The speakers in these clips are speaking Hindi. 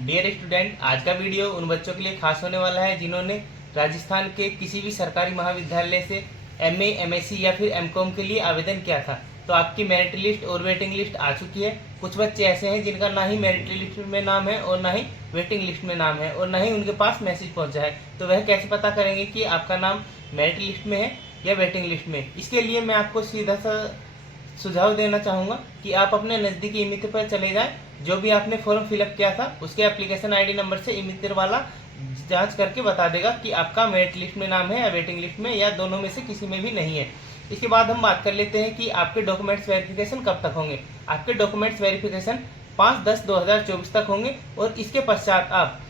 डियर स्टूडेंट, आज का वीडियो उन बच्चों के लिए खास होने वाला है जिन्होंने राजस्थान के किसी भी सरकारी महाविद्यालय से एमए, एमएससी या फिर एमकॉम के लिए आवेदन किया था। तो आपकी मेरिट लिस्ट और वेटिंग लिस्ट आ चुकी है। कुछ बच्चे ऐसे हैं जिनका ना ही मेरिट लिस्ट में नाम है और ना ही वेटिंग लिस्ट में नाम है और ना ही उनके पास मैसेज पहुंचा है। तो वह कैसे पता करेंगे कि आपका नाम मेरिट लिस्ट में है या वेटिंग लिस्ट में? इसके लिए मैं आपको सीधा सा सुझाव देना चाहूँगा कि आप अपने नज़दीकी ई-मित्र पर चले जाएं। जो भी आपने फॉर्म फिलअप किया था उसके एप्लीकेशन आईडी नंबर से ई-मित्र वाला जांच करके बता देगा कि आपका मेरिट लिस्ट में नाम है या वेटिंग लिस्ट में, या दोनों में से किसी में भी नहीं है। इसके बाद हम बात कर लेते हैं कि आपके डॉक्यूमेंट्स वेरिफिकेशन कब तक होंगे। आपके डॉक्यूमेंट्स वेरिफिकेशन 5/10/2024 तक होंगे और इसके पश्चात आप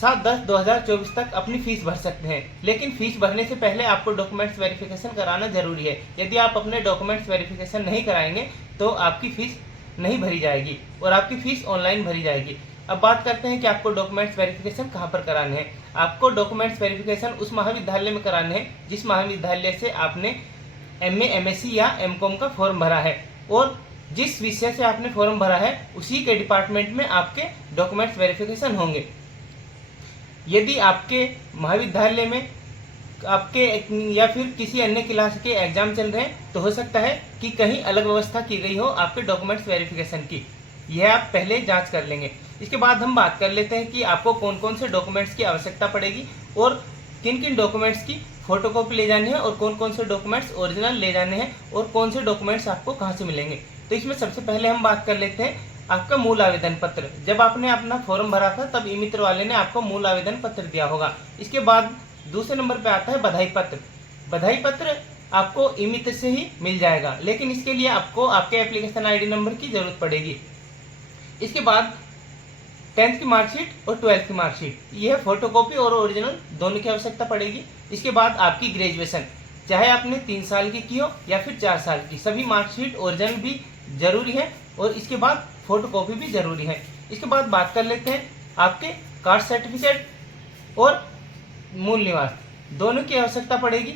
7/10/2024 तक अपनी फीस भर सकते हैं। लेकिन फीस भरने से पहले आपको डॉक्यूमेंट्स वेरिफिकेशन कराना जरूरी है। यदि आप अपने डॉक्यूमेंट्स वेरिफिकेशन नहीं कराएंगे तो आपकी फीस नहीं भरी जाएगी और आपकी फीस ऑनलाइन भरी जाएगी। अब बात करते हैं कि आपको डॉक्यूमेंट्स वेरिफिकेशन कहाँ पर कराने हैं। आपको डॉक्यूमेंट्स वेरिफिकेशन उस महाविद्यालय में कराने हैं जिस महाविद्यालय से आपने एमए, एमएससी या एमकॉम का फॉर्म भरा है, और जिस विषय से आपने फॉर्म भरा है उसी के डिपार्टमेंट में आपके डॉक्यूमेंट्स वेरिफिकेशन होंगे। यदि आपके महाविद्यालय में आपके या फिर किसी अन्य क्लास के एग्जाम चल रहे हैं तो हो सकता है कि कहीं अलग व्यवस्था की गई हो आपके डॉक्यूमेंट्स वेरिफिकेशन की। यह आप पहले जांच कर लेंगे। इसके बाद हम बात कर लेते हैं कि आपको कौन कौन से डॉक्यूमेंट्स की आवश्यकता पड़ेगी और किन किन डॉक्यूमेंट्स की फोटोकॉपी ले जानी है और कौन कौन से डॉक्यूमेंट्स ओरिजिनल ले जाने हैं और कौन से डॉक्यूमेंट्स आपको कहाँ से मिलेंगे। तो इसमें सबसे पहले हम बात कर लेते हैं आपका मूल आवेदन पत्र। जब आपने अपना फॉर्म भरा था तब ई-मित्र वाले ने आपको मूल आवेदन पत्र दिया होगा। इसके बाद दूसरे नंबर पे आता है बधाई पत्र। बधाई पत्र आपको ई-मित्र से ही मिल जाएगा, लेकिन इसके लिए आपको आपके एप्लीकेशन आईडी नंबर की जरूरत पड़ेगी। इसके बाद 10th की मार्कशीट और 12th की मार्कशीट, यह फोटोकॉपी और ओरिजिनल दोनों की आवश्यकता पड़ेगी। इसके बाद आपकी ग्रेजुएशन, चाहे आपने 3 साल की हो या फिर 4 साल की, सभी मार्कशीट ओरिजिनल भी जरूरी है और इसके बाद फोटोकॉपी भी जरूरी है। इसके बाद बात कर लेते हैं आपके कास्ट सर्टिफिकेट और मूल निवास, दोनों की आवश्यकता पड़ेगी,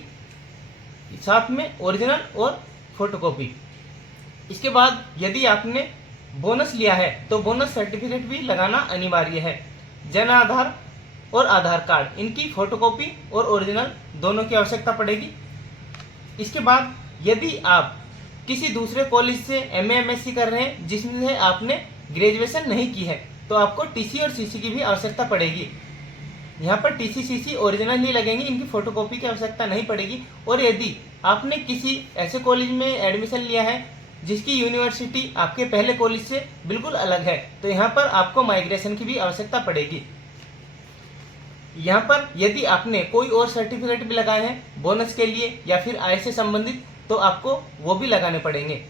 साथ में ओरिजिनल और फोटोकॉपी। इसके बाद यदि आपने बोनस लिया है तो बोनस सर्टिफिकेट भी लगाना अनिवार्य है। जन आधार और आधार कार्ड, इनकी फोटोकॉपी और ओरिजिनल दोनों की आवश्यकता पड़ेगी। इसके बाद यदि आप किसी दूसरे कॉलेज से एमए, एमएससी कर रहे हैं जिसमें आपने ग्रेजुएशन नहीं की है तो आपको टीसी और सीसी की भी आवश्यकता पड़ेगी। यहाँ पर टीसी, सीसी ओरिजिनल ही लगेंगे, इनकी फोटोकॉपी की आवश्यकता नहीं पड़ेगी। और यदि आपने किसी ऐसे कॉलेज में एडमिशन लिया है जिसकी यूनिवर्सिटी आपके पहले कॉलेज से बिल्कुल अलग है तो यहाँ पर आपको माइग्रेशन की भी आवश्यकता पड़ेगी। यहाँ पर यदि आपने कोई और सर्टिफिकेट भी लगाए हैं बोनस के लिए या फिर आय से संबंधित तो आपको वो भी लगाने पड़ेंगे।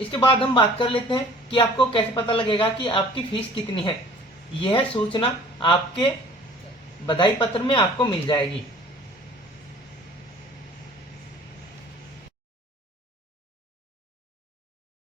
इसके बाद हम बात कर लेते हैं कि आपको कैसे पता लगेगा कि आपकी फीस कितनी है। यह सूचना आपके बधाई पत्र में आपको मिल जाएगी।